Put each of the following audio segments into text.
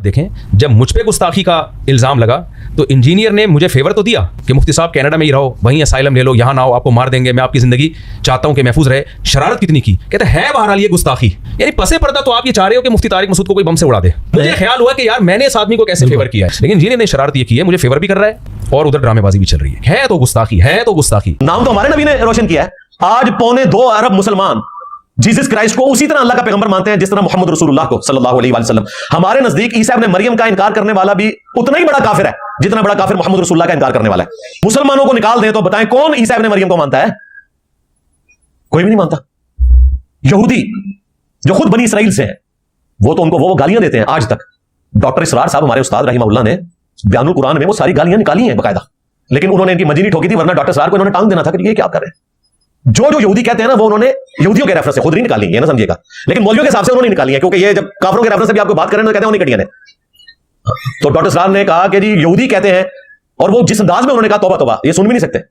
देखें, जब मुझ पे गुस्ताखी का इल्ज़ाम लगा तो इंजीनियर ने मुझे फेवर तो दिया कि मुफ्ती साहब कनाडा में ही रहो, वहीं असाइलम ले लो, यहाँ ना आओ, आपको मार देंगे, मैं आपकी ज़िंदगी चाहता हूँ कि महफूज रहे। शरारत कितनी की, कहते हैं बहरहाल ये गुस्ताखी, यानी पसे पर्दा तो आप ये चाह रहे हो कि मुफ्ती तारिक मसूद को कोई बम से उड़ा दे। मुझे ख्याल हुआ कि यार मैंने इस आदमी को कैसे फेवर किया है, लेकिन इंजीनियर ने शरारत ये की है, मुझे फेवर भी कर रहा है और उधर ड्रामेबाजी भी चल रही है तो गुस्ताखी, है तो गुस्ताखी। नाम तो हमारे नबी ने रोशन किया है। आज 2.25 अरब मुसलमान जीसस क्राइस्ट को उसी तरह अल्लाह का पैगंबर मानते हैं जिस तरह मोहम्मद रसूलुल्लाह को सल्लल्लाहु अलैहि वसल्लम। हमारे नजदीक ईसा इब्न मरियम का इनकार करने वाला भी उतना ही बड़ा काफिर है जितना बड़ा काफिर मोहम्मद रसूलुल्लाह का इनकार करने वाला है। मुसलमानों को निकाल दें तो बताएं कौन ईसा इब्न मरियम को मानता है? कोई भी नहीं मानता। यहूदी जो खुद बनी इसराइल से हैं वो तो उनको वो गालियां देते हैं आज तक। डॉक्टर इसरार साहब हमारे उस्ताद रहीमहुल्लाह ने बयानुल कुरान में वो सारी गालियां निकाली हैं बकायदा, लेकिन उन्होंने इनकी मंजी नहीं ठोकी थी, वरना डॉक्टर इसरार को इन्होंने टांग देना था कि ये क्या कर रहे हैं। जो जो यहूदी कहते हैं ना वो उन्होंने यहूदियों के रेफरेंस से खुद नहीं निकाली है ना, समझिएगा, लेकिन मौलवियों के हिसाब से उन्होंने निकाली है, क्योंकि ये जब काफिरों के रेफरेंस से भी आपको बात करें तो कहते हैं उन्हीं कटिया ने। तो डॉक्टर इसरार ने कहा कि जी यहूदी कहते हैं, और वो जिस अंदाज में उन्होंने कहा तौबा तौबा, ये सुन भी नहीं सकते।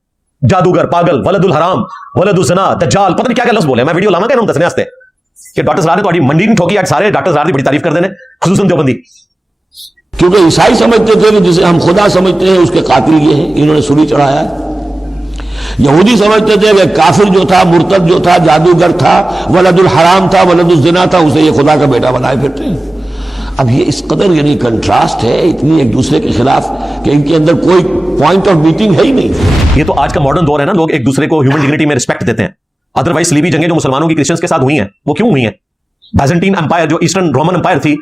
जादूगर, पागल, वलदुल हराम, वलदुल ज़ना, दज्जाल, पता नहीं क्या क्या लफ्ज़ बोले। मैं वीडियो लामा कह रहा हूं दसने वास्ते कि डॉक्टर इसरार ने तो मंडी नहीं ठोकी। आज सारे डॉक्टर इसरार की बड़ी तारीफ कर देने, खुसूसन देवबंदी, क्योंकि ईसाई समझते थे कि जिसे हम खुदा समझते हैं उसके कातिल ये हैं, इन्होंने सूली चढ़ाया है। यहूदी समझते थे कि काफिर जो था, मुर्तद जो था, जादूगर था, वलदुल हराम था, वलदुल ज़िना था, उसे ये खुदा का बेटा बनाए फिरते हैं। अब ये इस कदर यानी कंट्रास्ट है इतनी एक दूसरे के खिलाफ कि इनके अंदर कोई पॉइंट ऑफ मीटिंग है ही नहीं। ये तो आज का मॉडर्न दौर है ना, लोग एक दूसरे को ह्यूमन डिग्निटी में रिस्पेक्ट देते हैं। अदरवाइज सलीबी जंगें जो मुसलमानों की क्रिश्चियंस के साथ हुई हैं वो क्यों हुई हैं? बाइजेंटीन एम्पायर जो ईस्टर्न रोमन एम्पायर थी,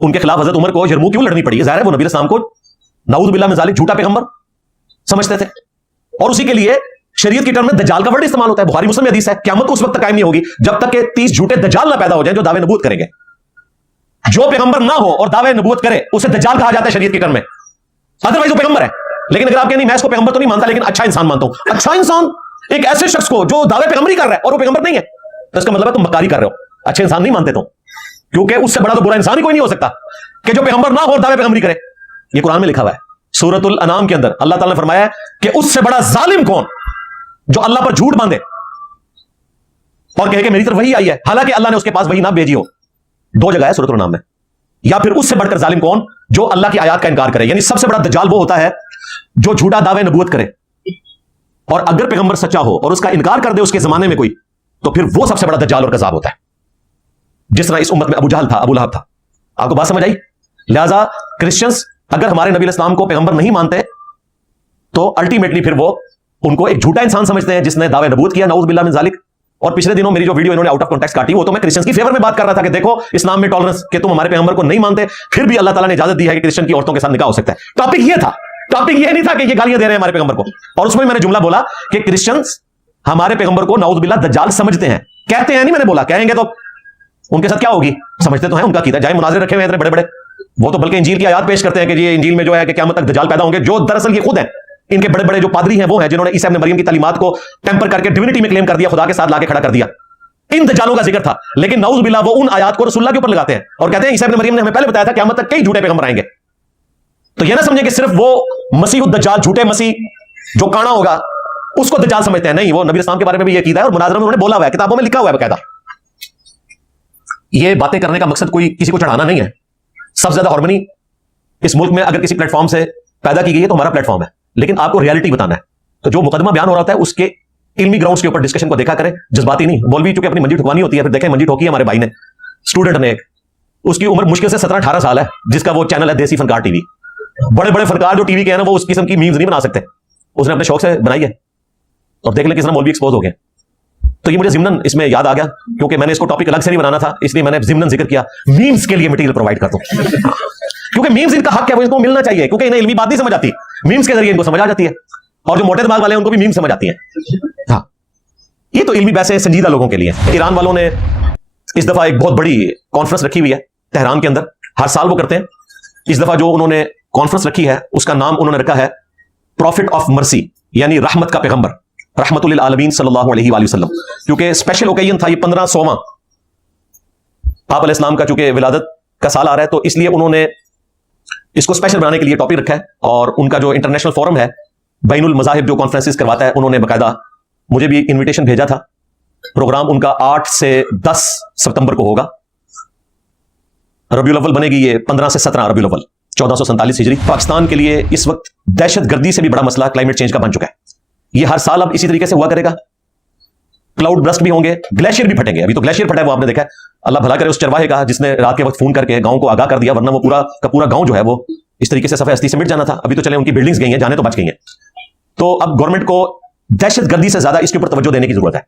उनके खिलाफ हजरत उमर को यरमूक क्यों लड़नी पड़ी? ज़ाहिर है वो नबी इस्लाम को नाऊज़ बिल्लाह मिन ज़ालिक झूठा पैगंबर समझते थे, और उसी के लिए शरीयत की टर्म में दज्जाल का वर्ड इस्तेमाल होता है। बुखारी मुस्लिम में हदीस है, क़यामत को उस वक्त तक कायम नहीं होगी जब तक के 30 झूठे दज्जाल ना पैदा हो जाएं जो दावे नबूवत करेंगे। जो पैगंबर ना हो और दावे नबूवत करे उसे दज्जाल कहा जाता है शरीयत की टर्म में, अदरवाइज वो पैगंबर है। लेकिन अगर आप कहें नहीं मैं इसको पैगंबर तो नहीं मानता लेकिन अच्छा इंसान मानता हूं, अच्छा इंसान एक ऐसे शख्स को जो दावे पैगंबरी कर रहा है और वो पैगंबर नहीं है, तो इसका मतलब है तुम मक्कारी कर रहे हो, अच्छे इंसान नहीं मानते तुम, क्योंकि उससे बड़ा तो बुरा इंसान ही कोई नहीं हो सकता कि जो पैगंबर ना हो और दावे पैगंबरी करे। ये कुरान में लिखा हुआ है सूरतुल अनाम के अंदर, अल्लाह ताला ने फरमाया कि उससे बड़ा जालिम कौन जो अल्लाह पर झूठ बांधे और कहे कि मेरी तरफ वही आई है हालांकि अल्लाह ने उसके पास वही ना भेजी हो। दो जगह है सूरतुल अनाम में। या फिर उससे बढ़कर जालिम कौन जो अल्लाह की आयत का इनकार करे, यानी सबसे बड़ा दज्जाल वो होता है जो झूठा दावे नबूवत करे, और अगर पैगंबर सच्चा हो और उसका इनकार कर दे उसके जमाने में कोई, तो फिर वो सबसे बड़ा दज्जाल और कज़ाब होता है। जिस तरह इस उम्मत में अबू जहल था, अबू लहब था। आपको बात समझ आई? लिहाजा क्रिश्चियंस अगर हमारे नबी इस्लाम को पैगंबर नहीं मानते तो अल्टीमेटली फिर वो उनको एक झूठा इंसान समझते हैं जिसने दावे नबूवत किया, नाऊज़ बिल्लाह मिन ज़ालिक। और पिछले दिनों मेरी जो वीडियो इन्होंने आउट ऑफ कॉन्टेक्स्ट काटी वो तो मैं क्रिश्चियंस की फेवर में बात कर रहा था कि देखो इस्लाम में टॉलरेंस कि तुम हमारे पैगंबर को नहीं मानते, फिर भी अल्लाह ताला ने इजाजत दी है कि क्रिश्चियन की औरतों के साथ निकाह हो सकता है। टॉपिक ये था, टॉपिक ये नहीं था कि ये गालियां दे रहे हैं हमारे पैगंबर को। और उसमें मैंने जुमला बोला कि क्रिश्चियंस हमारे पैगंबर को नाऊज़ बिल्लाह दज्जाल समझते हैं, कहते हैं नहीं, मैंने बोला कहेंगे तो उनके साथ क्या होगी, समझते तो हैं उनका कीता जाए मुनाज़िर रखे हुए हैं इतने बड़े बड़े, वो तो बल्कि इंजील की आयत पेश करते हैं कि ये इंजील में जो है कि क़यामत तक दज्जाल पैदा होंगे, जो दरअसल ये खुद है इनके बड़े बड़े जो पादरी हैं वो हैं जिन्होंने ईसा इब्न मरियम की तालीमात को टेम्पर करके डिविनिटी में क्लेम कर दिया, खुदा के साथ लाके खड़ा कर दिया। इन दज्जालों का जिक्र था, लेकिन नाऊज़ बिल्लाह वो उन आयत को रसूलुल्लाह के ऊपर लगाते हैं और कहते हैं ईसा इब्न मरियम ने हमें पहले बताया था क़यामत तक कई झूठे पैगंबर आएंगे। तो ये ना समझे कि सिर्फ वो मसीह दज्जाल झूठे मसीह जो काना होगा उसको दज्जाल समझते हैं, नहीं, वो नबी इस्लाम के बारे में भी ये कीदा है और मुनाज़रा में उन्होंने बोला हुआ है, किताबों में लिखा हुआ है बकायदा। ये बातें करने का मकसद कोई किसी को चढ़ाना नहीं है। सबसे ज्यादा हार्मनी इस मुल्क में अगर किसी प्लेटफॉर्म से पैदा की गई है तो हमारा प्लेटफॉर्म है, लेकिन आपको रियलिटी बताना है। तो जो मुकदमा बयान हो रहा है उसके इल्मी ग्राउंड्स के ऊपर डिस्कशन को देखा करें, जज्बाती नहीं। मौलवी चूंकि अपनी मंजी ठुकवानी होती है, फिर देखें मंजी ठोकी है हमारे भाई ने, स्टूडेंट ने, उसकी उम्र मुश्किल से 17-18 साल है, जिसका वो चैनल है देसी फनकार टीवी। बड़े बड़े फनकार जो टीवी के हैं ना वो उस किस्म की मीम्स नहीं बना सकते, उसने अपने शौक से बनाई है। और देख लें किस तरह मौलवी एक्सपोज हो गए। तो ये मुझे ज़िम्नन इसमें याद आ गया, क्योंकि मैंने इसको टॉपिक अलग से नहीं बनाना था, इसलिए मैंने ज़िम्नन जिक्र किया। मीम्स के लिए मटेरियल प्रोवाइड कर दो क्योंकि मीम्स इनका हक है, वो इनको मिलना चाहिए, क्योंकि इन्हें इल्मी बात नहीं समझ आती, मीम्स के जरिए इनको समझ आ जाती है, और जो मोटे दिमाग वाले हैं उनको भी मीम्स समझ आती है। हाँ, ये तो इल्मी वैसे संजीदा लोगों के लिए। ईरान वालों ने इस दफा एक बहुत बड़ी कॉन्फ्रेंस रखी हुई है तेहरान के अंदर, हर साल वो करते हैं। इस दफा जो उन्होंने कॉन्फ्रेंस रखी है उसका नाम उन्होंने रखा है प्रॉफिट ऑफ मर्सी, यानी रहमत का पैगंबर, रहमतुल लिल आलमीन सल्लल्लाहु अलैहि वसल्लम। क्योंकि स्पेशल ओकेजन था ये 1500वां आप अलैहिस्सलाम का, चूंकि विलादत का साल आ रहा है, तो इसलिए उन्होंने इसको स्पेशल बनाने के लिए टॉपिक रखा है। और उनका जो इंटरनेशनल फोरम है बैनुल मज़ाहिब जो कॉन्फ्रेंसेस करवाता है, उन्होंने बाकायदा मुझे भी इन्विटेशन भेजा था। प्रोग्राम उनका 8 से 10 सितंबर को होगा। रबीउल अव्वल बनेगी ये 15 से 17 रबीउल अव्वल 1447 हिजरी। पाकिस्तान के लिए इस वक्त दहशत गर्दी से भी बड़ा मसला क्लाइमेट चेंज का बन चुका है। ये हर साल अब इसी तरीके से हुआ करेगा। क्लाउड ब्रस्ट भी होंगे, ग्लेशियर भी फटेंगे। अभी तो ग्लेशियर फटा है, वो आपने देखा है। अल्लाह भला करे उस चरवाहे का जिसने रात के वक्त फोन करके गांव को आगाह कर दिया, वरना वो पूरा का पूरा गांव जो है वो इस तरीके से सफे हस्ती से मिट जाना था। अभी तो चले उनकी बिल्डिंग्स गई हैं, जाने तो बच गई हैं। तो अब गवर्नमेंट को दहशत गर्दी से ज्यादा इसके ऊपर तवज्जो देने की जरूरत है,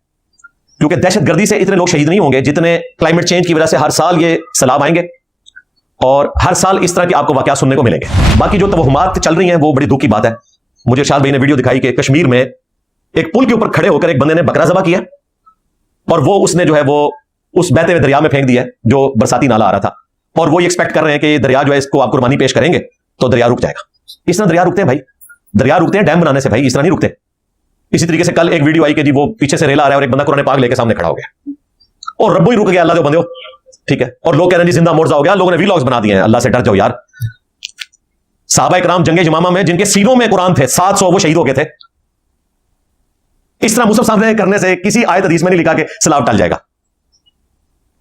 क्योंकि दहशत गर्दी से इतने लोग शहीद नहीं होंगे जितने क्लाइमेट चेंज की वजह से हर साल ये सैलाब आएंगे और हर साल इस तरह के आपको वाकया सुनने को मिलेंगे। बाकी जो तवहुमात चल रही हैं वो बड़ी दुख की बात है। मुझे इरशाद भाई ने वीडियो दिखाई कि कश्मीर में एक पुल के ऊपर खड़े होकर एक बंदे ने बकरा ज़बह किया और वो उसने जो है वो उस बहते हुए दरिया में फेंक दिया जो बरसाती नाला आ रहा था, और वो ये एक्सपेक्ट कर रहे हैं कि ये दरिया जो है इसको आप कुर्बानी पेश करेंगे तो दरिया रुक जाएगा। इस तरह दरिया रुकते हैं भाई, दरिया रुकते हैं डैम बनाने से भाई, इस तरह नहीं रुकते। इसी तरीके से कल एक वीडियो आई कि जी वो पीछे से रेला आ रहा है और एक बंदा कुरान पाक लेके सामने खड़ा हो गया और रब्बो ही रुक गया, अल्लाह दो बंदे हो, ठीक है। और लोग कह रहे हैं जी जिंदा मुर्दा हो गया, लोगों ने वीलॉग्स बना दिए हैं। अल्लाह से डर जाओ यार। सहाबा इकराम जंगे यमामा में जिनके सीनों में कुरान थे 700 वो शहीद हो गए थे। इस तरह मुसहफ सामने करने से किसी आयत हदीस में नहीं लिखा कि सलाब टल जाएगा।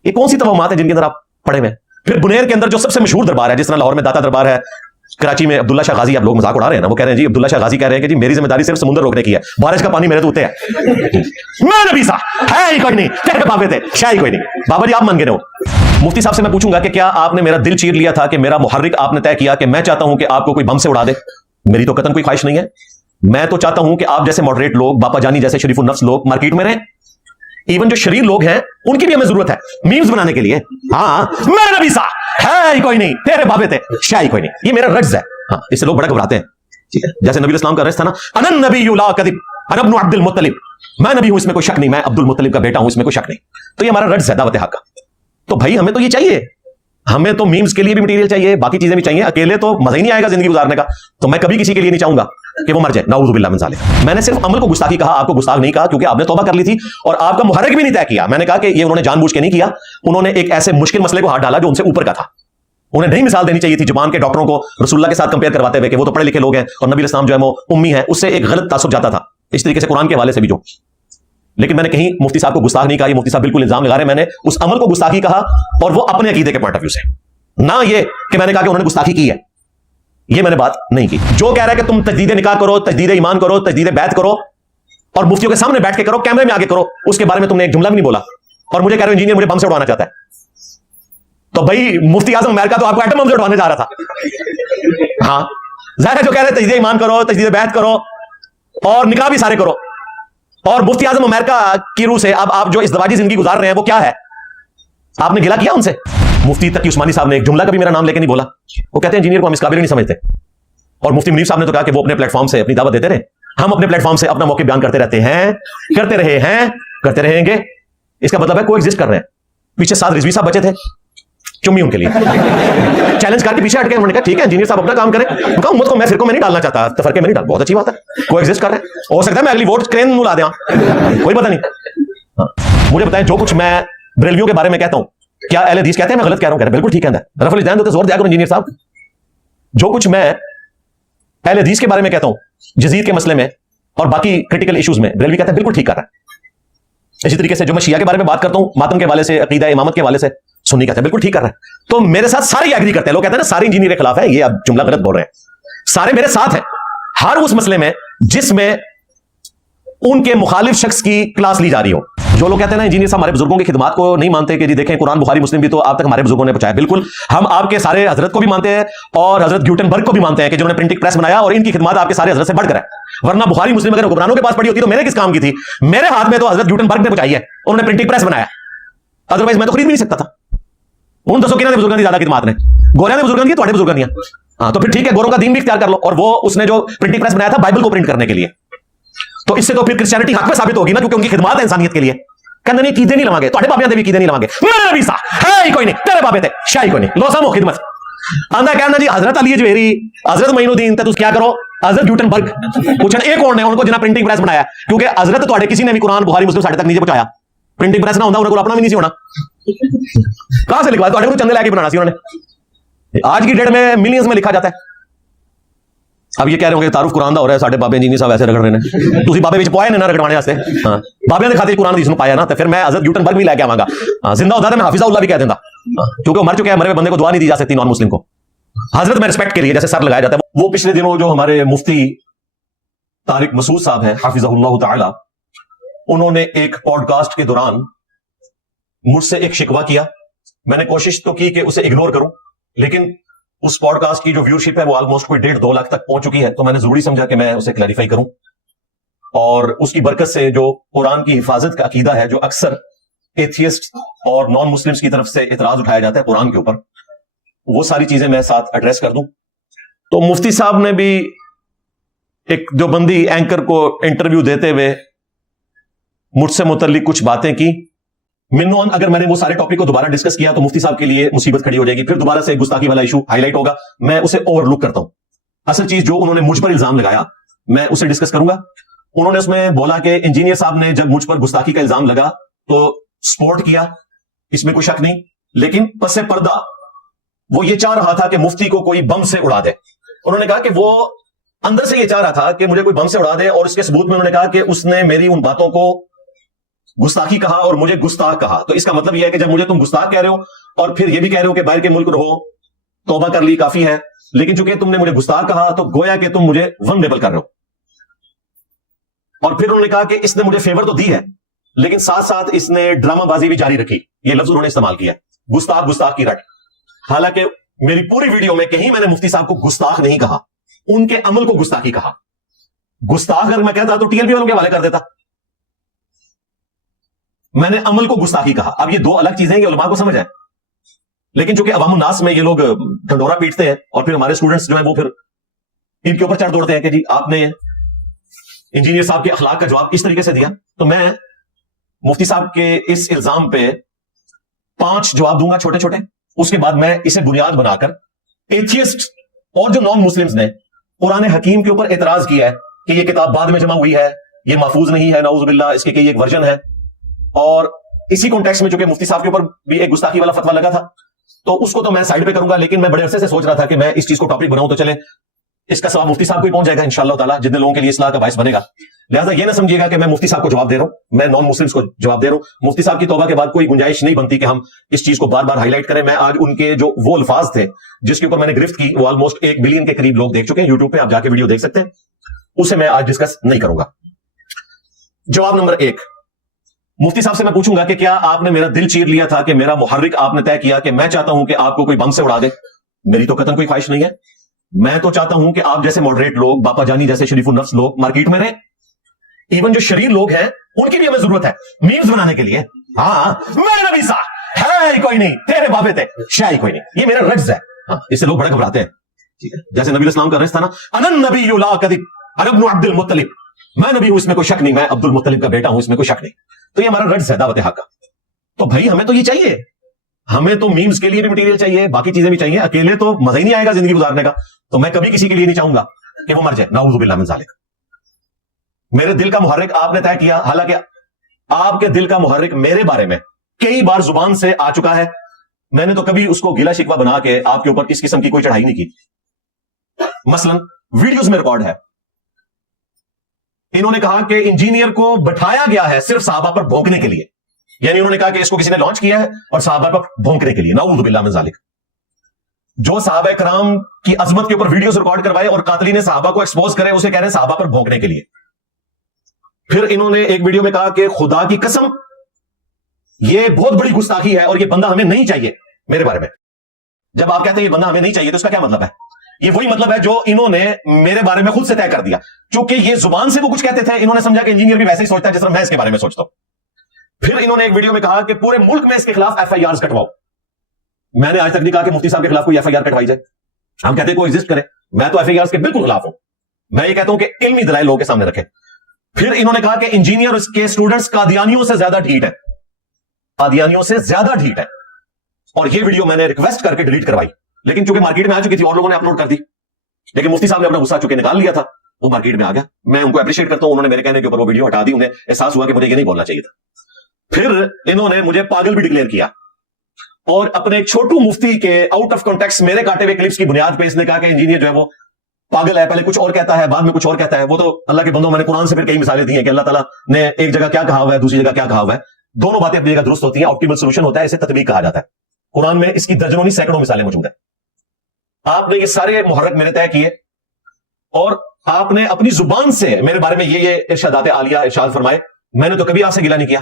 ये कौन सी तवहमात है जिनके अंदर आप पढ़े में। फिर बुनेर के अंदर जो सबसे मशहूर दरबार है, जिस तरह लाहौर में दाता दरबार है, कराची में अब्दुल्ला शाह गाजी, आप लोग मजाक उड़ा रहे हैं ना, वो कह रहे हैं जी अब्दुल्ला शाह गाजी कह रहे हैं कि जी मेरी जिम्मेदारी सिर्फ समुद्र रोकने की है, बारिश का पानी मेरे तो उते है। मैं नबी सा है ही कोई नहीं, तेरे बाबे थे शाह ही कोई नहीं। बाबा जी आप मान गए हो। मुफ्ती साहब से मैं पूछूंगा कि क्या आपने मेरा दिल चीर लिया था कि मेरा मुहर्रिक आपने तय किया कि मैं चाहता हूं कि आपको कोई बम से उड़ा दे? मेरी तो कतन कोई ख्वाहिश नहीं है। मैं तो चाहता हूं कि आप जैसे मॉडरेट लोग, बापा जानी जैसे शरीफुल नफ्स लोग मार्केट में रहें। इवन जो शरीर लोग हैं उनकी भी हमें जरूरत है मीम्स बनाने के लिए। हाँ मैं नबी सा है ही कोई नहीं, तेरे बाबे थे शाह ही कोई नहीं, ये मेरा रज्ज है। हाँ, इससे लोग बड़ा घबराते हैं, ठीक है। जैसे नबी इस्लाम का रज्ज था ना, अनन नबी ला कदिब अना इब्न अब्दुल मुत्तलिब, मैं नबी हूं इसमें कोई शक नहीं, मैं अब्दुल मुत्तलिब का बेटा हूं इसमें कोई शक नहीं। तो ये हमारा रज्ज है दावत हक का। तो भाई हमें तो ये चाहिए, हमें तो मीम्स के लिए भी मटेरियल चाहिए, बाकी चीजें भी चाहिए। अकेले तो मजा ही नहीं आएगा जिंदगी गुजारने का। तो मैं कभी किसी के लिए नहीं चाहूंगा कि वो मर जाए, नाऊज़ु बिल्लाह मिन ज़ालिक। मैंने सिर्फ अमल को गुस्ताखी कहा, आपको गुस्ताख नहीं कहा, क्योंकि आपने तौबा कर ली थी और आपका मुहर्रिक भी नहीं तय किया। मैंने कहा कि ये उन्होंने जानबूझ के नहीं किया, उन्होंने एक ऐसे मुश्किल मसले को हाथ डाला जो उनसे ऊपर का था। उन्हें नहीं मिसाल देनी चाहिए थी जुबान के डॉक्टरों को रसूलुल्लाह के साथ कंपेयर करवाते हुए कि वो तो पढ़े लिखे लोग हैं और नबी इस्लाम जो है वो उम्मी है। उससे एक गलत तासुब जाता था, इस तरीके से कुरान के हवाले से भी जो। लेकिन मैंने कहीं मुफ्ती साहब को गुस्ताख नहीं कहा, ये मुफ्ती साहब बिल्कुल इल्जाम लगा रहे हैं। मैंने उस अमल को गुस्ताखी कहा और वो अपने अकीदे के पॉइंट ऑफ व्यू से, ना ये कि मैंने कहा कि उन्होंने गुस्ताखी की है, ये मैंने बात नहीं की। जो कह रहा है कि तुम तजदीद निकाह करो, तजदीद ईमान करो, तजदीद बैत करो और मुफ्तियों के सामने बैठ के करो, कैमरे में आगे करो, उसके बारे में तुमने एक जुमला भी नहीं बोला और मुझे कह रहे हो इंजीनियर मुझे बम से उड़ाना चाहता है। तो भाई मुफ्ती आजम अमेरिका तो आपको एटम बम से उड़वाने जा रहा था। हाँ जाहिर है, जो कह रहे हैं तजदीद ईमान करो, तजदीद बैत करो और निकाह भी सारे करो, और मुफ्ती आजम अमेरिका की रूह से अब आप जो इज़्दिवाजी जिंदगी गुजार रहे हैं वो क्या है? आपने गिला किया उनसे? मुफ्ती तकी उस्मानी साहब ने एक जुमला कभी मेरा नाम लेके नहीं बोला। वो कहते हैं इंजीनियर को हम इस काबिल नहीं समझते। और मुफ्ती मुनीफ साहब ने तो कहा कि वो अपने प्लेटफॉर्म से अपनी दावत देते रहे, हम अपने प्लेटफॉर्म से अपना मौके बयान करते रहते हैं, करते रहे हैं, करते रहेंगे। इसका मतलब है को एग्जिस्ट कर रहे हैं। पीछे 7 रिजवी साहब बचे थे, चुम्मी उनके लिए चैलेंज करके पीछे हट गए। उन्होंने कहा ठीक है इंजीनियर साहब अपना काम करें। उनका उम्मत को मैं फिर को मैं नहीं डालना चाहता, तफरके में नहीं डाल, बहुत अच्छी बात है, को एग्जिस्ट कर रहे हैं। हो सकता है मैं अगली वोट क्रेन ला दें, कोई पता नहीं। हाँ। मुझे बताएं जो कुछ मैं बरेलवियों के बारे में कहता हूं, क्या अहले हदीस कहते हैं मैं गलत कह रहा हूं? बिल्कुल ठीक है। रफल इज़्ज़ान तो जोर दिया करो इंजीनियर साहब। जो कुछ मैं अहले हदीस के बारे में कहता हूं यजीद के मसले में और बाकी क्रिटिकल इश्यूज में, बरेलवी कहते हैं बिल्कुल ठीक कर रहा है। इसी तरीके से जो मैं शिया के बारे में बात करता हूं मातम के हवाले से, अकीदा इमामत के हवाले से, सुन्नी कहते हैं बिल्कुल ठीक कर रहा है। तो मेरे साथ सारे एग्री करते हैं। लोग कहते हैं ना सारे इंजीनियर के खिलाफ है, ये अब जुमला गलत बोल रहे हैं। सारे मेरे साथ हैं हर उस मसले में जिसमें उनके मुखालिफ शख्स की क्लास ली जा रही हो। जो लोग कहते हैं ना इंजीनियर साहब हमारे बुजुर्गों की खिदमत को नहीं मानते कि जी देखें कुरान बुखारी मुस्लिम भी तो आप तक हमारे बुजुर्गों ने पहुंचाया। बिल्कुल, हम आपके सारे हजरत को भी मानते हैं और हजरत ग्यूटेनबर्ग को भी मानते हैं कि जिन्होंने प्रिंटिंग प्रेस बनाया और इनकी खिदमत आपके सारे हजरत से बढ़कर है। वरना बुखारी मुस्लिम अगर हुक्मरानों के पास पड़ी होती तो मेरे किस काम की थी? मेरे हाथ में तो हजरत ग्यूटेनबर्ग ने पहुंचाई है, उन्होंने प्रिंटिंग प्रेस बनाया, अदरवाइज मैं तो खरीद भी नहीं सकता था। उन दसों किन्होंने बुजुर्गों की ज्यादा खिदमत ने, गोरिया ने बुजुर्गों की, तुम्हारे बुजुर्गों की। हाँ तो फिर ठीक है, गोरों का दीन भी इख्तियार कर लो। और वो उसने जो प्रिंटिंग प्रेस बनाया था बाइबल को प्रिंट करने के लिए, तो इससे तो फिर क्रिश्चियनिटी हक में साबित होगी ना, क्योंकि उनकी खिदमत है इंसानियत के लिए। कहते नहीं कीदे नहीं लवांगे, तुम्हारे बाबियां देवी कीदे नहीं लवांगे, मेरा भी सा है ही कोई नहीं, तेरे बाबे थे शाह ही कोई नहीं, लो समो खिदमत। आंदा कहना जी हजरत अली जवेरी, हजरत मोइनुद्दीन ते तुम क्या करो, हजरत ग्यूटेनबर्ग पूछना एक कौन है उनको जिन्हें प्रिंटिंग प्रेस बनाया, क्योंकि हजरत तुम्हारे किसी ने भी कुरान बुखारी मुस्लिम साढ़े तक नहीं पहुंचाया। प्रिंटिंग प्रेस ना होता उन्होंने अपना भी नहीं होना, कहां से लिखवा तुम्हारे को चंदे लाके बनाना सी उन्होंने। आज की डेट में मिलियंस में लिखा जाता है। अब ये कह रहे होंगे तारुफ कुरान दा हो रहा है, साढ़े बाबे इंजीनियर साहब ऐसे रगड़ रहे हैं, तुसी बाबे विच पोए ने ना रगड़वाने वास्ते। हां बाबे ने खातिर कुरान हदीस नु पाया ना, तो फिर मैं हजरत ग्यूटेनबर्ग भी लेके आवांगा। हां जिंदा होता तो मैं हाफिजा उल्लाह भी कह देंदा, क्योंकि वो मर चुके हैं, मरे हुए बंदे को दुआ नहीं दी जा सकती नॉन मुस्लिम को। हजरत में रिस्पेक्ट के लिए जैसे सर लगाया जाता है। वो पिछले दिनों जो हमारे मुफ्ती तारिक मसूद साहब हैं हाफिज़हुल्लाह ताला, उन्होंने एक पॉडकास्ट के दौरान मुझसे एक शिकवा किया। मैंने कोशिश तो की कि उसे इग्नोर करूं, लेकिन उस पॉडकास्ट की जो व्यूअरशिप है वो ऑलमोस्ट कोई 1.5-2 लाख तक पहुंच चुकी है। तो मैंने जरूरी समझा कि मैं उसे क्लैरिफाई करूं, और उसकी बरकत से जो कुरान की हिफाजत का अकीदा है, जो अक्सर एथियस्ट और नॉन मुस्लिम्स की तरफ से इतराज उठाया जाता है कुरान के ऊपर, वो सारी चीजें मैं साथ एड्रेस कर दूं। तो मुफ्ती साहब ने भी एक जो बंदी एंकर को इंटरव्यू देते हुए मुझसे मुतल्लिक कुछ बातें की। मिन्नोन अगर मैंने वो सारे टॉपिक को दोबारा डिस्कस किया तो मुफ्ती साहब के लिए मुसीबत खड़ी हो जाएगी, फिर दोबारा से गुस्ताखी वाला इशू हाईलाइट होगा। मैं उसे ओवरलुक करता हूं। असल चीज जो उन्होंने मुझ पर इल्जाम लगाया मैं उसे डिस्कस करूंगा। उन्होंने उसमें बोला कि इंजीनियर साहब ने जब मुझ पर गुस्ताखी का इल्जाम लगा तो सपोर्ट किया, इसमें कोई शक नहीं, लेकिन पसे पर्दा वो ये चाह रहा था कि मुफ्ती को कोई बम से उड़ा दे। उन्होंने कहा कि वो अंदर से ये चाह रहा था कि मुझे कोई बम से उड़ा दे, और इसके सबूत में उन्होंने कहा कि उसने मेरी उन बातों को गुस्ताखी कहा और मुझे गुस्ताख कहा। तो इसका मतलब यह है कि जब मुझे तुम गुस्ताख कह रहे हो और फिर यह भी कह रहे हो कि बाहर के मुल्क रहो, तौबा कर ली काफी है, लेकिन चूंकि तुमने मुझे गुस्ताख कहा तो गोया कि तुम मुझे वल्नरेबल कर रहे हो। और फिर उन्होंने कहा कि इसने मुझे फेवर तो दी है, लेकिन साथ साथ इसने ड्रामाबाजी भी जारी रखी। ये लफ्ज उन्होंने इस्तेमाल किया, गुस्ताख गुस्ताख की रट। हालांकि मेरी पूरी वीडियो में कहीं मैंने मुफ्ती साहब को गुस्ताख नहीं कहा, उनके अमल को गुस्ताखी कहा। गुस्ताख अगर मैं कहता तो टीएलपी वालों के हवाले कर देता। मैंने अमल को गुस्ताखी कहा। अब ये दो अलग चीजें हैं, ये उलमा को समझ है, लेकिन चूंकि अवामुन नास में ये लोग ढंडोरा पीटते हैं और फिर हमारे स्टूडेंट्स जो है वो फिर इनके ऊपर चढ़ दौड़ते हैं कि जी आपने इंजीनियर साहब के अखलाक का जवाब इस तरीके से दिया। तो मैं मुफ्ती साहब के इस इल्जाम पे 5 जवाब दूंगा छोटे छोटे। उसके बाद मैं इसे बुनियाद बनाकर एथियस्ट और जो नॉन मुस्लिम्स ने कुरान हकीम के ऊपर एतराज किया है कि ये किताब बाद में जमा हुई है, ये महफूज नहीं है, नाउज़ बिल्लाह, इसके कई एक वर्जन है, और इसी कॉन्टेक्स्ट में चूंकि मुफ्ती साहब के ऊपर भी एक गुस्ताखी वाला फतवा लगा था तो उसको तो मैं साइड पे करूंगा। लेकिन मैं बड़े अरसे से सोच रहा था कि मैं इस चीज को टॉपिक बनाऊं तो चले इसका सवाब मुफ्ती साहब को ही पहुंच जाएगा इंशाअल्लाह ताला, जितने लोगों के लिए इस्लाह का बायस बनेगा। लिहाजा ये ना समझिएगा कि मैं मुफ्ती साहब को जवाब दे रहा हूं, मैं नॉन मुस्लिम्स को जवाब दे रहा हूं। मुफ्ती साहब की तौबा के बाद कोई गुंजाइश नहीं बनती कि हम इस चीज को बार बार हाईलाइट करें। मैं आज उनके जो वो अल्फाज थे जिसके ऊपर मैंने गिरफ्त की, वो ऑलमोस्ट 1 बिलियन के करीब लोग देख चुके हैं, यूट्यूब पे आप जाके वीडियो देख सकते हैं, उसे मैं आज डिस्कस नहीं करूंगा। जवाब नंबर 1, मुफ्ती साहब से मैं पूछूंगा कि क्या आपने मेरा दिल चीर लिया था कि मेरा मुहर्रिक आपने तय किया कि मैं चाहता हूं कि आपको कोई बम से उड़ा दे? मेरी तो कतन कोई ख्वाहिश नहीं है। मैं तो चाहता हूं कि आप जैसे मॉडरेट लोग, बापा जानी जैसे शरीफुल नफ्स लोग मार्केट में रहे। इवन जो शरीर लोग हैं उनकी भी हमें जरूरत है मीम्स बनाने के लिए। हाँ, मेरे नबी साहब है ही कोई नहीं, तेरे बाबे थे शाह ही कोई नहीं, ये मेरा रज्ज है। हाँ, इससे लोग बड़े घबराते हैं। ठीक है, जैसे नबी इस्लाम का रज्ज था ना, अनन नबी ला कदिब अना इब्न अब्दुल मुत्तलिब, मैं नबी हूं इसमें कोई शक नहीं, मैं अब्दुल मुत्तलिब का बेटा हूं इसमें कोई शक नहीं। तो ये हमारा रज्ज है दावत हक का। तो भाई हमें तो ये चाहिए, हमें तो मीम्स के लिए भी मटेरियल चाहिए, बाकी चीजें भी चाहिए। अकेले तो मजा ही नहीं आएगा जिंदगी गुजारने का। तो मैं कभी किसी के लिए नहीं चाहूंगा कि वो मर जाए, नाऊज़ु बिल्लाह मिन ज़ालिक। मेरे दिल का मुहर्रिक आपने तय किया, हालांकि आपके दिल का मुहर्रिक मेरे बारे में कई बार जुबान से आ चुका है। मैंने तो कभी उसको गिला शिकवा बना के आपके ऊपर इस किस्म की कोई चढ़ाई नहीं की। मसलन वीडियोस में रिकॉर्ड है, इन्होंने कहा कि इंजीनियर को बैठाया गया है सिर्फ सहाबा पर भौंकने के लिए, यानी उन्होंने कहा कि इसको किसी ने लॉन्च किया है और सहाबा पर भौंकने के लिए, नाऊज़ु बिल्लाह मिन ज़ालिक। जो सहाबा कराम की अजमत के ऊपर वीडियोस रिकॉर्ड करवाए और कातली ने सहाबा को एक्सपोज करे, उसे कह रहे हैं सहाबा पर भौंकने के लिए। फिर इन्होंने एक वीडियो में कहा कि खुदा की कसम ये बहुत बड़ी गुस्ताखी है और ये बंदा हमें नहीं चाहिए मेरे बारे में। जब आप कहते हैं ये बंदा हमें नहीं चाहिए तो इसका क्या मतलब है? ये वही मतलब है जो इन्होंने मेरे बारे में खुद से तय कर दिया। क्योंकि ये जुबान से वो कुछ कहते थे, इन्होंने समझा कि इंजीनियर भी वैसे ही सोचता है जिस तरह मैं इसके बारे में सोचता हूं। फिर इन्होंने एक वीडियो में कहा कि पूरे मुल्क में इसके खिलाफ FIRs कटवाओ। मैंने आज तक नहीं कहा कि मुफ्ती साहब के खिलाफ कोई FIR कटवाई जाए। हम कहते हैं कोई एग्जिस्ट करे, मैं तो FIRs के बिल्कुल खिलाफ हूं। मैं ये कहता हूं कि इल्मी दलाइल लोगों के सामने रखे। फिर इन्होंने कहा कि इंजीनियर और इसके स्टूडेंट्स कादियानियों से ज्यादा ढीठ है, कादियानियों से ज्यादा ढीठ है। और ये वीडियो मैंने रिक्वेस्ट करके डिलीट करवाई, लेकिन चूंकि मार्केट में आ चुकी थी और लोगों ने अपलोड कर दी, लेकिन मुफ्ती साहब ने अपना गुस्सा चुके निकाल लिया था, वो मार्केट में आ गया। मैं उनको अप्रिशिएट करता हूं, उन्होंने मेरे कहने के ऊपर वो वीडियो हटा दी। उन्हें एहसास हुआ कि मुझे ये नहीं बोलना चाहिए था। फिर इन्होंने मुझे पागल भी डिक्लेयर किया और अपने एक छोटू मुफ्ती के आउट ऑफ कॉन्टेक्स्ट मेरे काटे हुए क्लिप्स की बुनियाद पे इसने कहा कि इंजीनियर जो है वो पागल है, पहले कुछ और कहता है बाद में कुछ और कहता है। वो तो अल्लाह के बंदों, मैंने कुरान से फिर कई मिसालें दी हैं कि अल्लाह ताला ने एक जगह क्या कहा हुआ है, दूसरी जगह क्या कहा हुआ है। दोनों बातें अपनी जगह दुरुस्त होती हैं। ऑप्टिमल सोल्यूशन होता है, इसे तत्बीक कहा जाता है। قرآن میں اس کی درجنوں نہیں سینکڑوں مثالیں موجود ہیں. آپ نے یہ سارے محرک میرے طے کیے اور آپ نے اپنی زبان سے میرے بارے میں یہ ارشادات عالیہ ارشاد فرمائے. میں نے تو کبھی آپ سے گلہ نہیں کیا.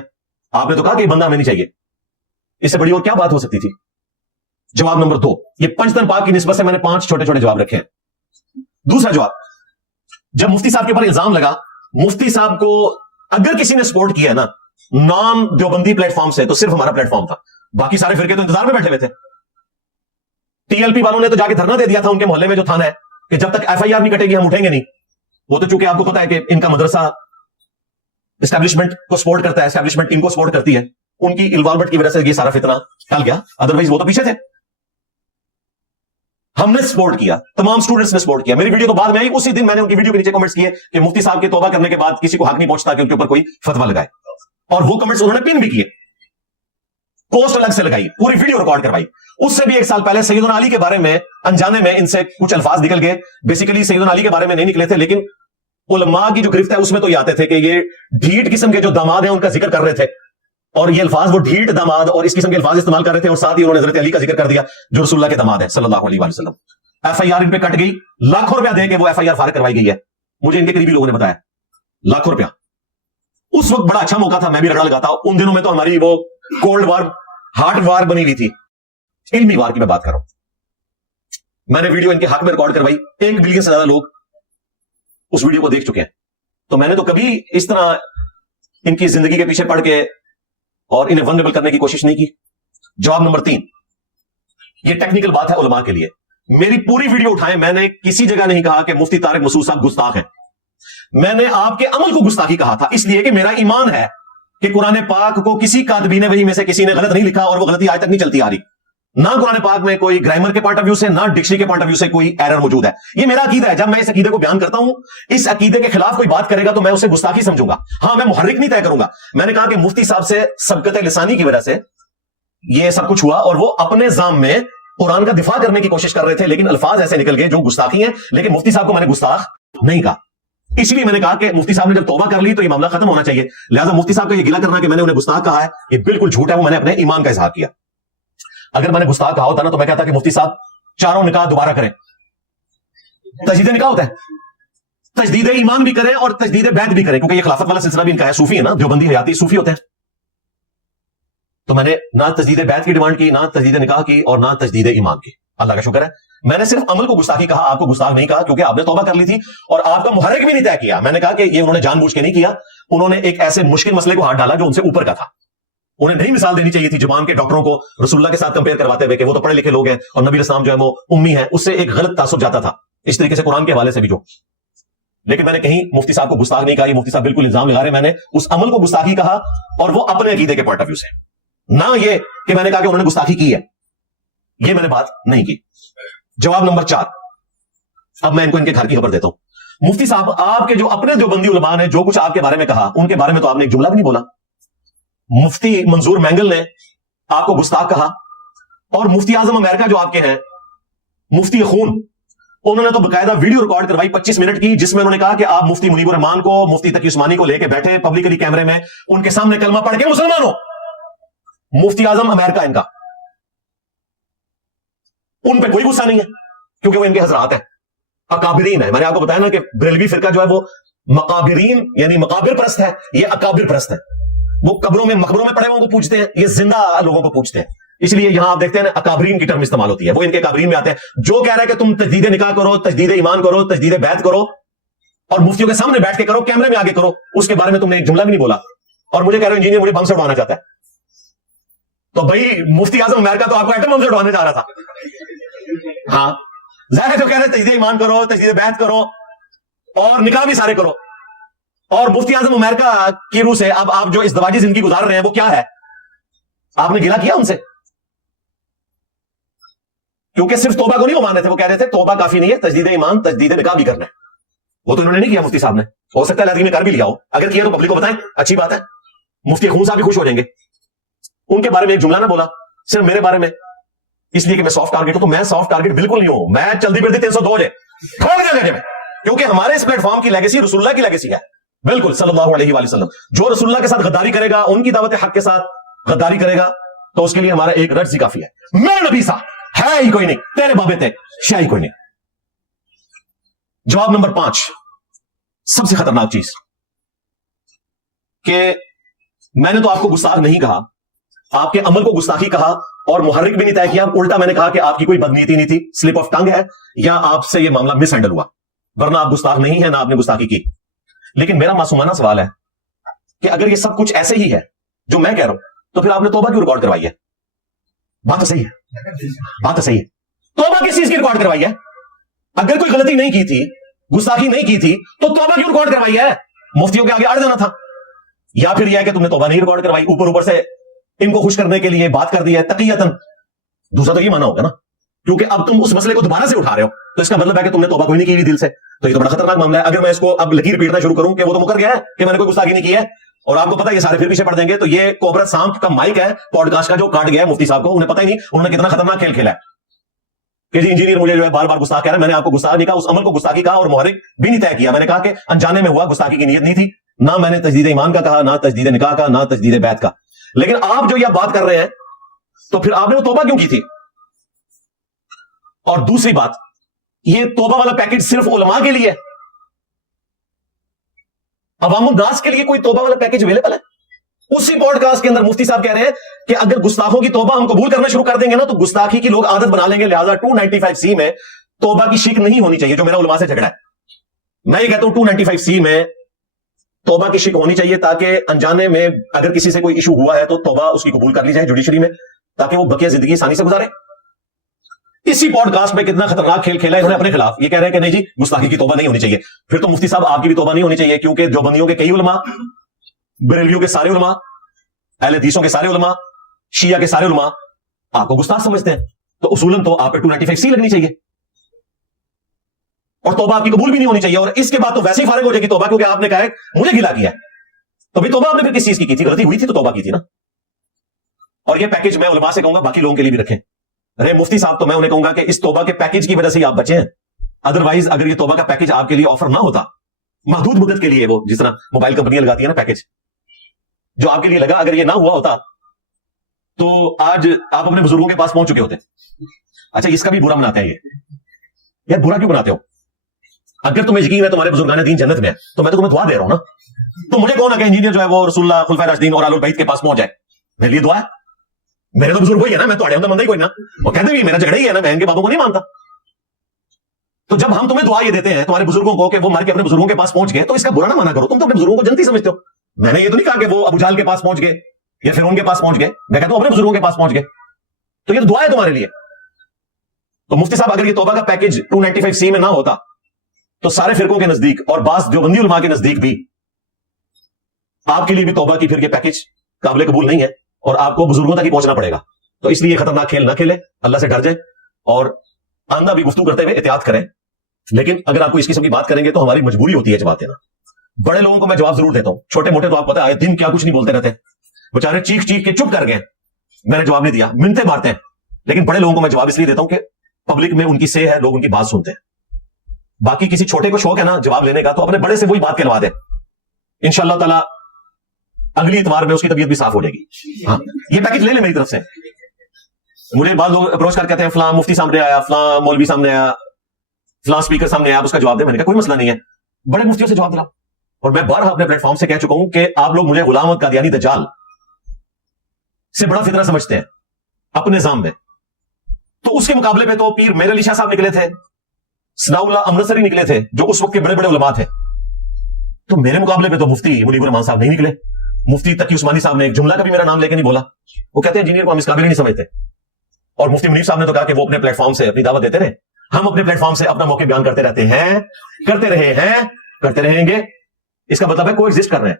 آپ نے تو کہا کہ یہ بندہ ہمیں نہیں چاہیے. اس سے بڑی اور کیا بات ہو سکتی تھی؟ جواب نمبر 2, یہ پنجتن پاک کی نسبت سے میں نے 5 چھوٹے چھوٹے جواب رکھے ہیں. دوسرا جواب, جب مفتی صاحب کے اوپر الزام لگا, مفتی صاحب کو اگر کسی نے سپورٹ کیا نا نان دیوبندی پلیٹ فارم سے, تو صرف ہمارا پلیٹ فارم تھا. باقی سارے فرقے تو انتظار میں بیٹھے ہوئے تھے. ٹی ایل پی والوں نے تو جا کے دھرنا دے دیا تھا ان کے محلے میں جو تھانہ ہے کہ جب تک ایف آئی آر نہیں کٹے گی ہم اٹھیں گے نہیں. وہ تو چونکہ آپ کو پتا ہے کہ ان کا مدرسہ اسٹیبلشمنٹ کو سپورٹ کرتا ہے, اسٹیبلشمنٹ ان کو سپورٹ کرتی ہے. ان کی انوالومنٹ کی وجہ سے یہ سارا فتنہ ٹل گیا, ادروائز وہ تو پیچھے تھے. ہم نے سپورٹ کیا, تمام اسٹوڈنٹس نے سپورٹ کیا. میری ویڈیو تو بعد میں آئی, اسی دن میں نے ان کی ویڈیو کے نیچے کمنٹس کیے کہ مفتی صاحب کے توبہ کرنے کے بعد کسی کو حق نہیں پہنچتا کہ ان کے اوپر کوئی فتویٰ لگائے. اور وہ کمنٹس انہوں نے پن بھی کیے, پوسٹ الگ سے لگائی, پوری ویڈیو ریکارڈ کروائی. اس سے بھی 1 سال پہلے سیدنا علی کے بارے میں انجانے میں ان سے کچھ الفاظ نکل گئے. بیسیکلی سیدنا علی کے بارے میں نہیں نکلے تھے, لیکن علماء کی جو گرفت ہے اس میں تو یہ آتے تھے کہ یہ ڈھیٹ قسم کے جو داماد ہیں ان کا ذکر کر رہے تھے, اور یہ الفاظ وہ ڈھیٹ داماد اور اس قسم کے الفاظ استعمال کر رہے تھے, اور ساتھ ہی انہوں نے حضرت علی کا ذکر کر دیا جو رسول اللہ کے داماد ہیں صلی اللہ علیہ وسلم. ایف آئی آر ان پہ کٹ گئی, لاکھوں روپیہ دے کے وہ ایف آئی آر فارغ کروائی گئی ہے. مجھے ان کے قریبی لوگوں نے بتایا لاکھوں روپیہ. اس وقت بڑا اچھا موقع تھا, میں بھی رگڑا لگاتا. ان دنوں میں تو ہماری وہ کولڈ وار ہارٹ وار بنی ہوئی تھی, علمی وار کی میں بات کر رہا ہوں. میں نے ویڈیو ان کے حق میں ریکارڈ کروائی, 1 بلین سے زیادہ لوگ اس ویڈیو کو دیکھ چکے ہیں. تو میں نے تو کبھی اس طرح ان کی زندگی کے پیچھے پڑ کے اور انہیں ونریبل کرنے کی کوشش نہیں کی. جواب نمبر 3, یہ ٹیکنیکل بات ہے علماء کے لیے. میری پوری ویڈیو اٹھائیں, میں نے کسی جگہ نہیں کہا کہ مفتی طارق مسعود صاحب گستاخ ہیں. میں نے آپ کے عمل کو گستاخی کہا تھا, اس لیے کہ میرا ایمان ہے کہ قرآن پاک کو کسی کاتبین وحی میں سے کسی نے غلط نہیں لکھا, اور وہ غلطی آج تک نہیں چلتی آ رہی. نہ قرآن پاک میں کوئی گرامر کے پوائنٹ آف ویو سے, نہ ڈکشنری کے پوائنٹ آف ویو سے کوئی ایرر موجود ہے. یہ میرا عقیدہ ہے. جب میں اس عقیدے کو بیان کرتا ہوں, اس عقیدے کے خلاف کوئی بات کرے گا تو میں اسے گستاخی سمجھوں گا. ہاں, میں محرک نہیں طے کروں گا. میں نے کہا کہ مفتی صاحب سے سبقت لسانی کی وجہ سے یہ سب کچھ ہوا, اور وہ اپنے ذام میں قرآن کا دفاع کرنے کی کوشش کر رہے تھے, لیکن الفاظ ایسے نکل گئے جو گستاخی ہیں. لیکن مفتی صاحب کو میں نے گستاخ نہیں کہا. اس لیے میں نے کہا کہ مفتی صاحب نے جب توبہ کر لی تو یہ معاملہ ختم ہونا چاہیے. لہٰذا مفتی صاحب کا یہ گلہ کرنا کہ میں نے انہیں گستاخ کہا ہے, یہ بالکل جھوٹ ہے. وہ میں نے اپنے ایمان کا اظہار کیا. اگر میں نے گستاخ کہا ہوتا نا تو میں کہتا کہ مفتی صاحب 4 نکاح دوبارہ کریں. تجدید نکاح ہوتا ہے, تجدید ایمان بھی کریں اور تجدید بیعت بھی کریں, کیونکہ یہ خلافت والا سلسلہ بھی ان کا ہے. صوفی ہے نا, دیوبندی حیاتی صوفی ہوتے ہیں. تو میں نے نہ تجدید بیعت کی ڈیمانڈ کی, نہ تجدید نکاح کی, اور نہ تجدید ایمان کی. اللہ کا شکر ہے میں نے صرف عمل کو گستاخی کہا, آپ کو گستاخ نہیں کہا, کیونکہ آپ نے توبہ کر لی تھی اور آپ کا محرک بھی نہیں طے کیا. میں نے کہا کہ یہ انہوں نے جان بوجھ کے نہیں کیا, انہوں نے ایک ایسے مشکل مسئلے کو ہاتھ ڈالا جو ان سے اوپر کا تھا. انہیں نہیں مثال دینی چاہیے تھی زبان کے ڈاکٹروں کو رسول اللہ کے ساتھ کمپیئر کرواتے ہوئے کہ وہ تو پڑھے لکھے لوگ ہیں اور نبی اسلام جو ہے وہ امی ہے. اس سے ایک غلط تاثر جاتا تھا, اس طریقے سے قرآن کے حوالے سے بھی جو. لیکن میں نے کہیں مفتی صاحب کو گستاخ نہیں کہا, یہ مفتی صاحب بالکل الزام لگا رہے. میں نے اس عمل کو گستاخی کہا, اور وہ اپنے عقیدے کے پوائنٹ آف ویو سے, نہ یہ کہ میں نے کہا کہ انہوں نے گستاخی کی ہے. یہ میں نے بات نہیں کی. جواب نمبر 4, اب میں ان کو ان کے گھر کی خبر دیتا ہوں. مفتی صاحب, آپ کے جو اپنے دیوبندی علماء نے جو کچھ آپ کے بارے میں کہا, ان کے بارے میں تو آپ نے ایک جملہ بھی نہیں بولا. مفتی منظور مینگل نے آپ کو گستاخ کہا, اور مفتی اعظم امریکہ جو آپ کے ہیں مفتی خون, انہوں نے تو باقاعدہ ویڈیو ریکارڈ کروائی 25 منٹ کی, جس میں انہوں نے کہا کہ آپ مفتی منیب الرحمان کو, مفتی تقی عثمانی کو لے کے بیٹھے پبلکلی کیمرے میں, ان کے سامنے کلمہ پڑھ کے مسلمان ہو. مفتی اعظم امریکہ ان کا, ان پہ کوئی غصہ نہیں ہے کیونکہ وہ ان کے حضرات ہیں, اکابرین ہے. میں نے آپ کو بتایا نا کہ بریلوی فرقہ جو ہے وہ مقابرین یعنی مقابر پرست ہے, یہ اکابر پرست ہے. وہ قبروں میں مقبروں میں پڑے ہوں کو پوچھتے ہیں, یہ زندہ لوگوں کو پوچھتے ہیں. اس لیے یہاں آپ دیکھتے ہیں نا اکابرین کی ٹرم استعمال ہوتی ہے, وہ ان کے اکابرین میں آتے ہیں. جو کہہ رہا ہے کہ تم تجدید نکاح کرو, تجدید ایمان کرو, تجدید بیعت کرو, اور مفتیوں کے سامنے بیٹھ کے کرو, کیمرے میں آگے کرو, اس کے بارے میں تم نے ایک جملہ بھی نہیں بولا, اور مجھے کہہ رہے ہو انجینئر مجھے بم سے اڑوانا چاہتا ہے. تو بھائی مفتی اعظم امریکہ تو آپ کو ایٹم بم سے اڑوانے جا رہا تھا. ہاں ظاہر ہے, جو کہہ رہے تجدید ایمان کرو, تجدید بیعت کرو, اور نکاح بھی سارے کرو. اور مفتی اعظم امریکہ کی روح سے اب آپ جو ازدواجی زندگی گزار رہے ہیں وہ کیا ہے؟ آپ نے گلا کیا ان سے؟ کیونکہ صرف توبہ کو نہیں وہ مان رہے تھے, وہ کہہ رہے تھے توبہ کافی نہیں ہے, تجدید ایمان تجدید نکاح بھی کرنا ہے. وہ تو انہوں نے نہیں کیا مفتی صاحب نے. ہو سکتا ہے لازمی میں کر بھی لیا ہو, اگر کیا تو پبلک کو بتائیں, اچھی بات ہے. مفتی خون صاحب بھی خوش ہو جائیں گے. ان کے بارے میں ایک جملہ نہ بولا, صرف میرے بارے میں, اس لیے کہ میں سافٹ ٹارگیٹ ہوں. تو میں سافٹ ٹارگیٹ بالکل نہیں ہوں, میں جلدی بردی 302 ہے کھول دیا جائے, کیونکہ ہمارے اس پلیٹ فارم کی لیگیسی رسول اللہ کی لیگیسی ہے. بالکل صلی اللہ علیہ وآلہ وسلم. جو رسول اللہ کے ساتھ غداری کرے گا, ان کی دعوت حق کے ساتھ غداری کرے گا, تو اس کے لیے ہمارا ایک رٹ سی کافی ہے. میرے نبی سا ہے ہی کوئی نہیں, تیرے بابے تھے شاہ ہی کوئی نہیں. جواب نمبر 5, سب سے خطرناک چیز کہ میں نے تو آپ کو گستاخ نہیں کہا, آپ کے عمل کو گستاخی کہا اور محرک بھی نہیں طے کیا. الٹا میں نے کہا کہ آپ کی کوئی بدنیتی نہیں تھی, سلپ آف ٹنگ ہے, یا آپ سے یہ معاملہ مس ہینڈل ہوا, ورنہ آپ گستاخ نہیں ہے, نہ آپ نے گستاخی کی. لیکن میرا معصومانہ سوال ہے کہ اگر یہ سب کچھ ایسے ہی ہے جو میں کہہ رہا ہوں, تو پھر آپ نے توبہ کیوں ریکارڈ کروائی ہے؟ بات تو صحیح ہے, بات تو صحیح ہے. توبہ کس چیز کی ریکارڈ کروائی ہے؟ اگر کوئی غلطی نہیں کی تھی, گستاخی نہیں کی تھی, تو توبہ کیوں ریکارڈ کروائی ہے؟ مفتیوں کے آگے اڑ جانا تھا. یا پھر یہ ہے کہ تم نے توبہ نہیں ریکارڈ کروائی, اوپر سے ان کو خوش کرنے کے لیے بات کر دی ہے تقیتاً. دوسرا تو یہ مانا ہوگا نا, کیونکہ اب تم اس مسئلے کو دوبارہ سے اٹھا رہے ہو, تو اس کا مطلب ہے کہ تم نے توبہ کوئی نہیں کی ہوئی دل سے. تو یہ تو بڑا خطرناک معاملہ ہے. اگر میں اس کو اب لکیر پیٹنا شروع کروں کہ وہ تو مکر گیا ہے کہ میں نے کوئی گستاخی نہیں کی ہے, اور آپ کو پتا یہ سارے پھر پیچھے پڑ دیں گے, تو یہ کوبرا سانپ کا مائک ہے پوڈ کاسٹ کا جو کاٹ گیا ہے مفتی صاحب کو. انہیں پتہ ہی نہیں انہوں نے کتنا خطرناک کھیل کھیلا ہے کہ جی انجینئر مجھے جو ہے بار بار گستاخ کہہ رہا ہے. میں نے آپ کو گستاخ نہیں کہا, اس عمل کو گستاخی کہا اور محرک بھی نہیں طے کیا. میں نے کہا کہ انجانے میں ہوا, گستاخی کی نیت نہیں تھی. نہ میں نے تجدید ایمان کا کہا, نہ تجدید نکاح کا, نہ تجدید بیعت کا. لیکن آپ جو یہ بات کر رہے ہیں, تو پھر آپ نے وہ توبہ کیوں کی تھی؟ اور دوسری بات, یہ توبہ والا پیکج صرف علماء کے لیے, عوام الناس کے لیے کوئی توبہ والا پیکج اویلیبل ہے؟ اسی پوڈ کاسٹ کے اندر مفتی صاحب کہہ رہے ہیں کہ اگر گستاخوں کی توبہ ہم قبول کرنا شروع کر دیں گے نا, تو گستاخی کی لوگ عادت بنا لیں گے. لہذا 295C میں توبہ کی شک نہیں ہونی چاہیے, جو میرا علماء سے جھگڑا ہے. میں یہ کہتا ہوں 295C میں توبہ کی شک ہونی چاہیے, تاکہ انجانے میں اگر کسی سے کوئی ایشو ہوا ہے تو توبہ اس کی قبول کر لی جائے جوڈیشری میں, تاکہ وہ بقیہ زندگی آسانی سے گزارے. اسی پوڈ کاسٹ میں کتنا خطرناک کھیل کھیلا ہے انہوں نے اپنے خلاف. یہ کہہ رہے ہیں کہ نہیں جی گستاخی کی توبہ نہیں ہونی چاہیے. پھر تو مفتی صاحب آپ کی بھی توبہ نہیں ہونی چاہیے, کیونکہ جو بندیوں کے کئی علماء, بریلویوں کے سارے علماء, اہل حدیثوں کے سارے علماء, شیعہ کے سارے علماء آپ کو گستاخ سمجھتے ہیں. تو اصولاً تو آپ پہ 295C لگنی چاہیے, اور توبہ آپ کی قبول بھی نہیں ہونی چاہیے. اور اس کے بعد تو ویسے ہی فارغ ہو جائے گی توبہ, کیونکہ آپ نے کہا ہے مجھے گلا کیا ہے. تو بھی توبہ آپ نے پھر کس چیز کی تھی؟ غلطی ہوئی تھی تو توبہ کی تھی نا. اور یہ پیکج میں علماء سے کہوں گا باقی لوگوں کے لیے بھی رکھیں. ارے مفتی صاحب تو میں انہیں کہوں گا کہ اس توبہ کے پیکج کی وجہ سے ہی آپ بچے ہیں. ادروائز اگر یہ توبہ کا پیکج آپ کے لیے آفر نہ ہوتا, محدود مدت کے لیے, وہ جس طرح موبائل کمپنیاں لگاتی ہیں نا پیکج, جو آپ کے لیے لگا, اگر یہ نہ ہوا ہوتا تو آج آپ اپنے بزرگوں کے پاس پہنچ چکے ہوتے. اچھا اس کا بھی برا بناتے ہیں یہ یار, برا کیوں بناتے ہو؟ اگر تمہیں یقین ہے تمہارے بزرگان دین جنت میں ہے, تو میں تو تمہیں دعا دے رہا ہوں نا. تو مجھے کون ہے کہ انجینئر جو ہے وہ رسول اللہ, خلفائے راشدین اور آل البیت کے پاس پہنچ جائے؟ میرے لیے دعا ہے. میرے تو بزرگ وہی ہے نا, میں تو اڑے بندہ ہی کوئی نا. وہ کہتے بھی میرا جھگڑا ہی ہے نا, میں ان کے بابوں کو نہیں مانتا. تو جب ہم تمہیں دعا یہ دیتے ہیں تمہارے بزرگوں کو کہ وہ مر کے اپنے بزرگوں کے پاس پہنچ گئے, تو اس کا برا نہ مانا کرو. تم تو اپنے بزرگوں کو جنتی سمجھتے ہو. میں نے یہ تو نہیں کہا کہ وہ ابو جہل کے پاس پہنچ گئے یا فرعون کے پاس پہنچ گئے, میں کہتا ہوں اپنے بزرگوں کے پاس پہنچ گئے. تو یہ تو دعا ہے تمہارے لیے. تو مفتی صاحب اگر یہ توبہ کا پیکج 295C میں نہ ہوتا, تو سارے فرقوں کے نزدیک اور بعض دیوبندی علماء کے نزدیک بھی آپ کے لیے بھی توبہ کی پھر یہ پیکج قابل قبول نہیں ہے, اور آپ کو بزرگوں تک ہی پہنچنا پڑے گا. تو اس لیے خطرناک کھیل نہ کھیلے, اللہ سے ڈر جائے, اور آندہ بھی گفتگو کرتے ہوئے احتیاط کریں. لیکن اگر آپ کو اس قسم کی بات کریں گے تو ہماری مجبوری ہوتی ہے جواب دینا. بڑے لوگوں کو میں جواب ضرور دیتا ہوں, چھوٹے موٹے تو آپ پتہ ہے دن کیا کچھ نہیں بولتے رہتے, بےچارے چیخ چیخ کے چپ کر گئے, میں نے جواب نہیں دیا, منتیں مارتے ہیں. لیکن بڑے لوگوں کو میں جواب اس لیے دیتا ہوں کہ پبلک میں ان کی سے ہے, لوگ ان کی بات سنتے ہیں. باقی کسی چھوٹے کو شوق ہے نا جواب لینے کا, تو اپنے بڑے سے وہی بات کہلوا دے, انشاءاللہ تعالی اگلی اتوار میں اس کی طبیعت بھی صاف ہو جائے گی. ہاں یہ پیکج لے لیں میری طرف سے. مجھے بعض لوگ اپروچ کر کہتے ہیں فلاں مفتی سامنے آیا, فلاں مولوی سامنے آیا, فلاں اسپیکر سامنے آیا, آپ اس کا جواب دیں. میں نے کہا کوئی مسئلہ نہیں ہے, بڑے مفتیوں سے جواب دلاؤ. اور میں بارہا اپنے پلیٹ فارم سے کہہ چکا ہوں کہ آپ لوگ مجھے غلام احمد قادیانی دجال سے بڑا فتنہ سمجھتے ہیں اپنے نظام میں. تو اس کے مقابلے پہ تو پیر میر علی شاہ صاحب نکلے تھے, ثناء اللہ امرتسری نکلے تھے, جو اس وقت کے بڑے بڑے علماء تھے. تو میرے مقابلے پہ تو مفتی منیب الرحمان صاحب نہیں نکلے. مفتی تقی عثمانی صاحب نے ایک جملہ کا بھی میرا نام لے کے نہیں بولا. وہ کہتے ہیں انجینئر کو ہم اس قابل نہیں سمجھتے. اور مفتی منیب صاحب نے تو کہا کہ وہ اپنے پلیٹ فارم سے اپنی دعوت دیتے رہے, ہم اپنے پلیٹ فارم سے اپنا موقع بیان کرتے رہتے ہیں, کرتے رہے ہیں, کرتے رہیں گے. اس کا مطلب ہے کو ایگزسٹ کر رہے ہیں.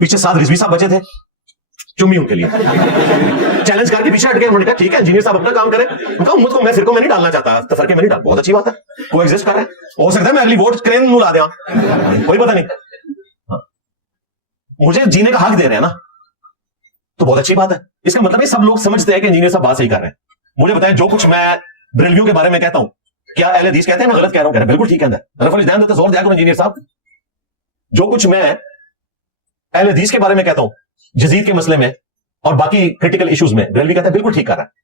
پیچھے 7 رضوی صاحب بچے تھے, چمی ان کے لیے چیلنج کر کے پیچھے ہٹ گئے. انہوں نے کہا ٹھیک ہے انجینئر صاحب اپنا کام کریں. امت کو میں فرقوں میں نہیں ڈالنا چاہتا, تفرقے میں نہیں ڈال. بہت اچھی بات ہے, کو ایگزسٹ کر رہے ہیں. ہو سکتا ہے میں اگلی ووٹ کرین لا دیا, کوئی پتہ نہیں. مجھے جینے کا حق دے رہے ہیں نا, تو بہت اچھی بات ہے. اس کا مطلب ہے سب لوگ سمجھتے ہیں کہ انجینئر صاحب بات صحیح کر رہے ہیں. مجھے بتائیں جو کچھ میں بریلویوں کے بارے میں کہتا ہوں, کیا اہل حدیث کہتے ہیں میں غلط کہہ رہا ہوں؟ کہہ رہے ہیں بالکل ٹھیک ہے. رف الجدین تو زور دیا کرو انجینئر صاحب. جو کچھ میں اہل حدیث کے بارے میں کہتا ہوں, یزید کے مسئلے میں, اور باقی کریٹیکل ایشوز میں بریلوی کہتا ہے بالکل ٹھیک کر رہا ہے.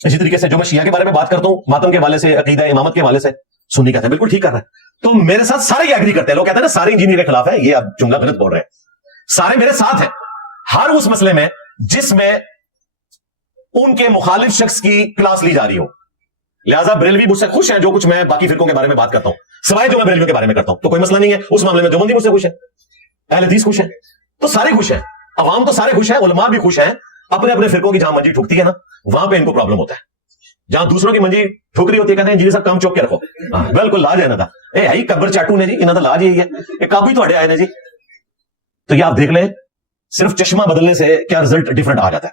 اسی طریقے سے جو میں شیعہ کے بارے میں بات کرتا ہوں ماتم کے حوالے سے, عقیدہ امامت کے حوالے سے, سنی کہتا ہے بالکل ٹھیک کر رہا ہے. تو میرے ساتھ سارے یہ ایگری کرتے ہیں. لوگ کہتے ہیں نا سارے انجینئر کے خلاف ہے, یہ آپ جملہ غلط بول رہے ہیں. سارے میرے ساتھ ہیں ہر اس مسئلے میں جس میں ان کے مخالف شخص کی کلاس لی جا رہی ہو. لہٰذا بریلوی مجھ سے خوش ہیں جو کچھ میں باقی فرقوں کے بارے میں بات کرتا ہوں, سوائے جو میں بریلوی کے بارے میں کرتا ہوں, تو کوئی مسئلہ نہیں ہے اس معاملے میں. دیوبندی مجھ سے خوش ہے, اہل حدیث خوش ہیں, تو سارے خوش ہیں, عوام تو سارے خوش ہیں, علماء بھی خوش ہیں. اپنے اپنے فرقوں کی جہاں منجی ٹھکتی ہے نا وہاں پہ ان کو پرابلم ہوتا ہے. جہاں دوسروں کی منجی ٹھک رہی ہوتی ہے کہتے ہیں جی سب کام چوک کے رکھو. بالکل لاج ہے نا تھا اے قبر چاٹو نے جی انہوں نے لاج یہی ہے, ایک کاپی تو آئے نا جی. تو یہ آپ دیکھ لیں صرف چشمہ بدلنے سے کیا رزلٹ ڈفرنٹ آ جاتا ہے.